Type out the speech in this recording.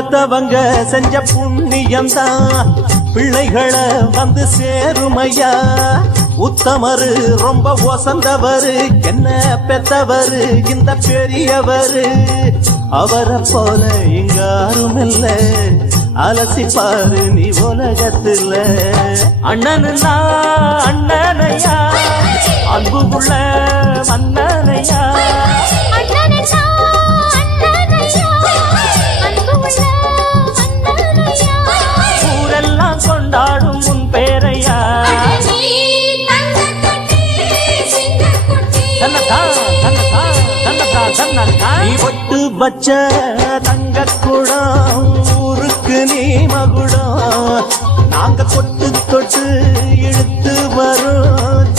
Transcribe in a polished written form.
பெத்தவங்க செஞ்ச புண்ணியம்தான் பிள்ளைகளை வந்து சேருமையா. உத்தமரு ரொம்ப ஒசந்தவரு என்ன பெத்தவரு இந்த பெரியவரு. அவரை போல இங்காரும் இல்ல அலசி பாரு நீ உலகத்துல. அண்ணனுன்னா அண்ணனையா அன்புக்குள்ள மன்னனையா. ஊரெல்லாம் கொண்டாடும் உன் பேரையா. நீ ஒட்டு வச்ச தங்க குடம் ஊருக்கு நீ மகுடம். நாங்க தொட்டு தொட்டு இழுத்து வரும்